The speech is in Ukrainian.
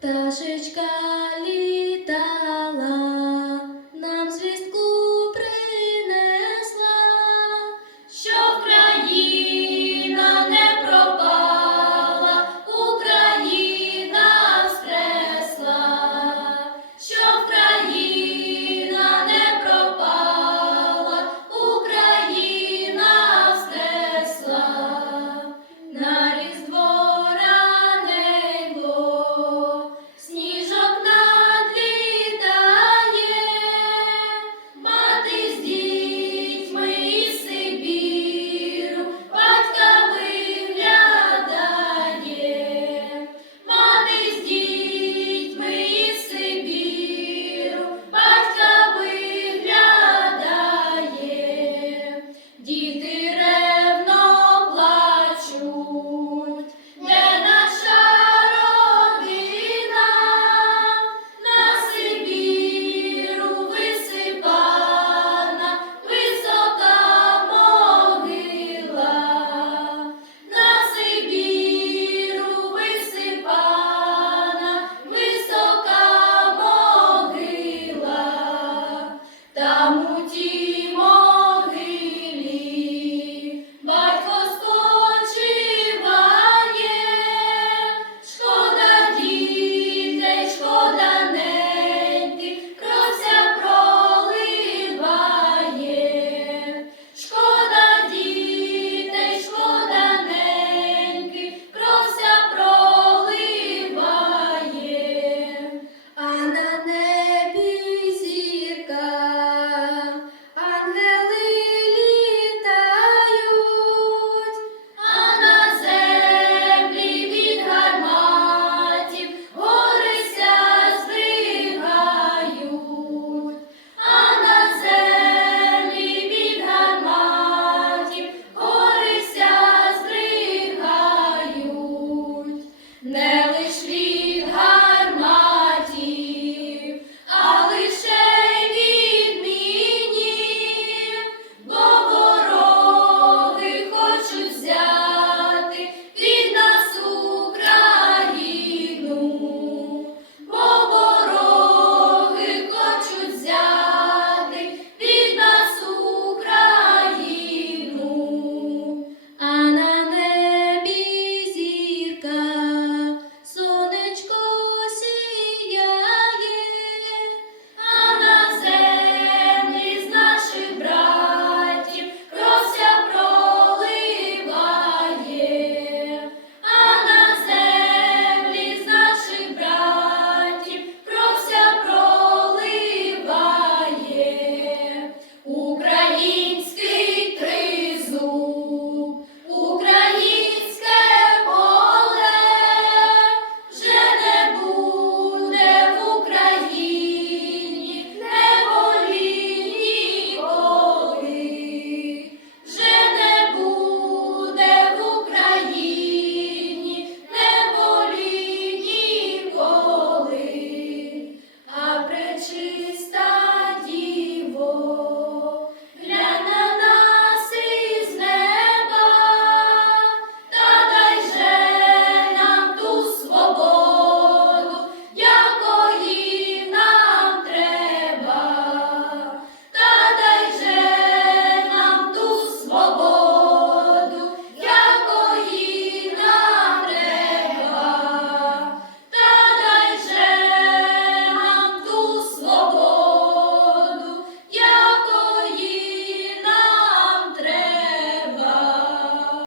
пташечка